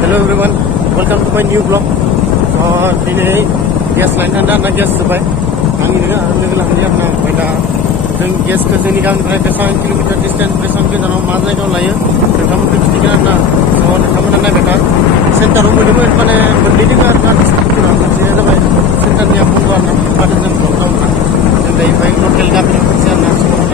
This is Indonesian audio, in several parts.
Hello everyone, welcome to my new vlog. So today gas line anda gas sebai. Kami dengan na pada dan gas ke sini kami berada 9 kilometer distance bersama ke dalam mazai kau layak. Dan kamu tu stiker na. So kamu nana beta. Center rumah dulu mana berdiri kan stiker na. Saya dah baik. Center ni apa tu na. Pada jam program na. Dan dari baik hotel kami nak pergi na. So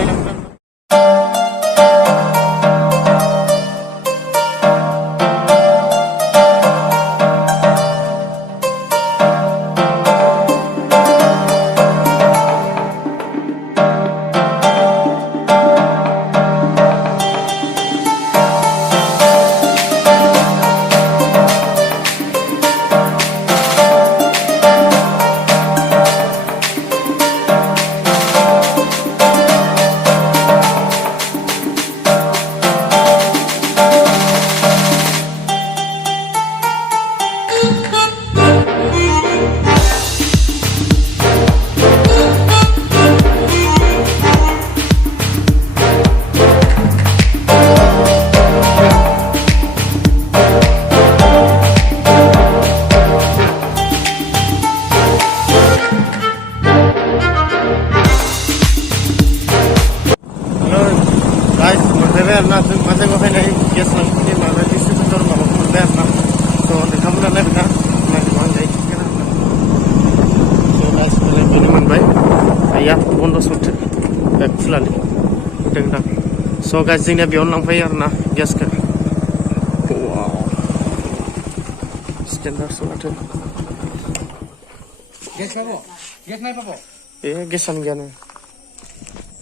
na mazai kau kena gas lang ni mana distributor mana pun bayar na. So kamu nana beta na di mana jai. So guys, boleh minuman baik. Ayat bondo sute. Fulali. Tengah. So guys, ini bion lang bayar na gas ka. Wow. Standard suatu. Gas apa? Gas naik apa? Gas an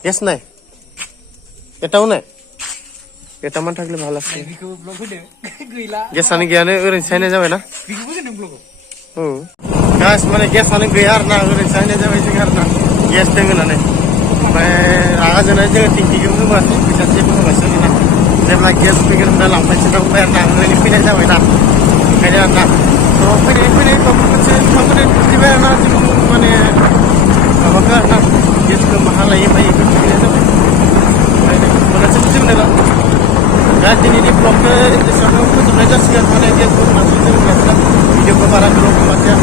gas naik. এটাও নাই এটা মান থাকলে ভালো আছে গ্যাস আনি গিয়ে ওরে চাইনা যাবে না গ্যাস মানে গ্যাস আনি গিয়ে আর না ওরে চাইনা যাবে যে আর না গ্যাস দেবে না মানে আগা জানা যে টিকি কেউ আছে বিচার যে কোনো আছে না যেমন গ্যাস ফিগার না লাম্বাই সেটা আর না ওরে ফিরে যাবে না ফিরে আর না তো ফিরে কোম্পানি দিবে না মানে আমাকে না গ্যাস তো মহালাই ভাই ফিরে যাবে mana sih bener guys ini vlog ke sama aku tuh belajar sekarang mana dia tuh masuk ke video ke para vlog masih